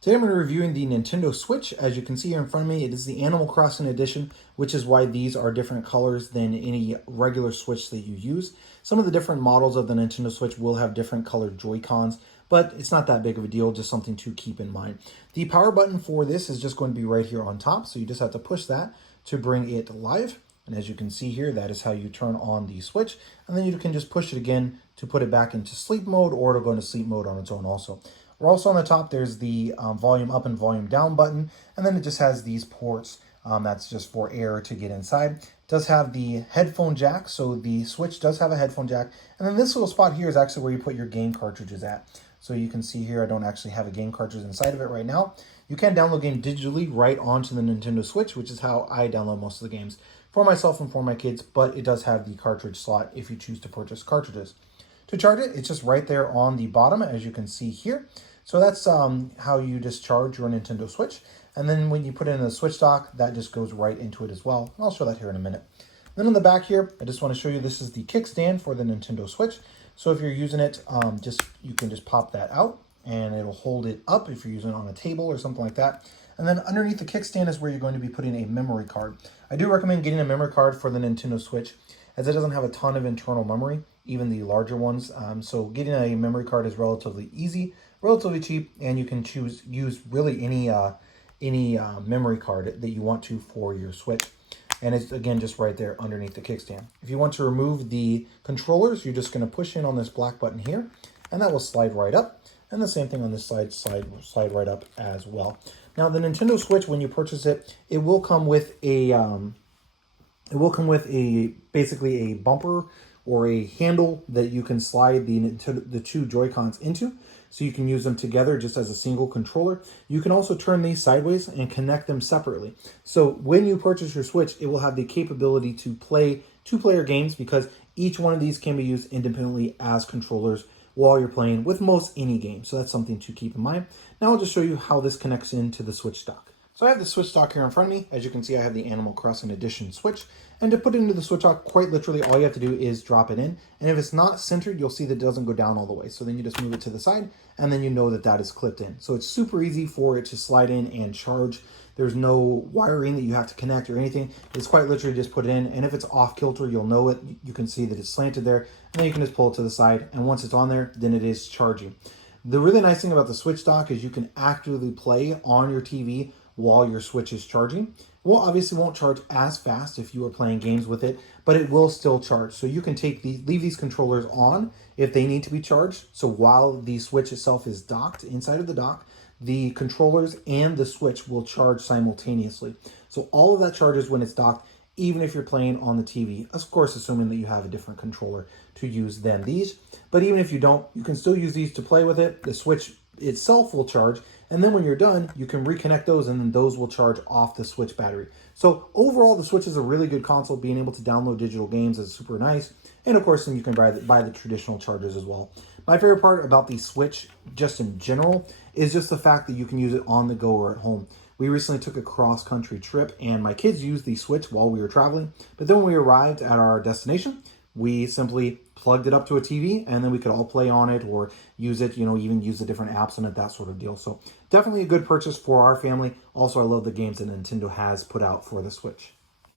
Today I'm going to be reviewing the Nintendo Switch. As you can see here in front of me, it is the Animal Crossing edition, which is why these are different colors than any regular Switch that you use. Some of the different models of the Nintendo Switch will have different colored Joy-Cons, but it's not that big of a deal, just something to keep in mind. The power button for this is just going to be right here on top, so you just have to push that to bring it live. And as you can see here, that is how you turn on the Switch. And then you can just push it again to put it back into sleep mode, or it'll go into sleep mode on its own also. We're also on the top, there's the volume up and volume down button, and then it just has these ports. That's just for air to get inside. It does have the headphone jack, so the Switch does have a headphone jack. And then this little spot here is actually where you put your game cartridges at. So you can see here, I don't actually have a game cartridge inside of it right now. You can download game digitally right onto the Nintendo Switch, which is how I download most of the games for myself and for my kids, but it does have the cartridge slot if you choose to purchase cartridges. To charge it, it's just right there on the bottom, as you can see here. So that's how you discharge your Nintendo Switch. And then when you put it in the Switch dock, that just goes right into it as well. I'll show that here in a minute. Then on the back here, I just want to show you this is the kickstand for the Nintendo Switch. So if you're using it, you can just pop that out and it'll hold it up if you're using it on a table or something like that. And then underneath the kickstand is where you're going to be putting a memory card. I do recommend getting a memory card for the Nintendo Switch, as it doesn't have a ton of internal memory, even the larger ones. So getting a memory card is relatively easy, relatively cheap, and you can use really any memory card that you want to for your Switch. And it's, again, just right there underneath the kickstand. If you want to remove the controllers, you're just going to push in on this black button here, and that will slide right up. And the same thing on this side, slide right up as well. Now, the Nintendo Switch, when you purchase it, it will come with a basically a bumper or a handle that you can slide the two Joy-Cons into, so you can use them together just as a single controller. You can also turn these sideways and connect them separately. So when you purchase your Switch, it will have the capability to play two-player games, because each one of these can be used independently as controllers while you're playing with most any game. So that's something to keep in mind. Now I'll just show you how this connects into the Switch dock. So I have the Switch dock here in front of me. As you can see, I have the Animal Crossing Edition Switch. And to put it into the Switch dock, quite literally, all you have to do is drop it in. And if it's not centered, you'll see that it doesn't go down all the way. So then you just move it to the side, and then you know that that is clipped in. So it's super easy for it to slide in and charge. There's no wiring that you have to connect or anything. It's quite literally just put it in. And if it's off kilter, you'll know it. You can see that it's slanted there. And then you can just pull it to the side. And once it's on there, then it is charging. The really nice thing about the Switch dock is you can actively play on your TV while your Switch is charging. Well, obviously won't charge as fast if you are playing games with it, but it will still charge. So you can leave these controllers on if they need to be charged. So while the Switch itself is docked inside of the dock, the controllers and the Switch will charge simultaneously. So all of that charges when it's docked, even if you're playing on the TV, of course, assuming that you have a different controller to use than these. But even if you don't, you can still use these to play with it. The Switch itself will charge, and then when you're done, you can reconnect those, and then those will charge off the Switch battery. So overall, the Switch is a really good console. Being able to download digital games is super nice. And of course, then you can buy the traditional chargers as well. My favorite part about the Switch, just in general, is just the fact that you can use it on the go or at home. We recently took a cross-country trip, and my kids used the Switch while we were traveling. But then when we arrived at our destination, we simply plugged it up to a TV, and then we could all play on it or use it, even use the different apps on it, that sort of deal. So definitely a good purchase for our family. Also, I love the games that Nintendo has put out for the Switch.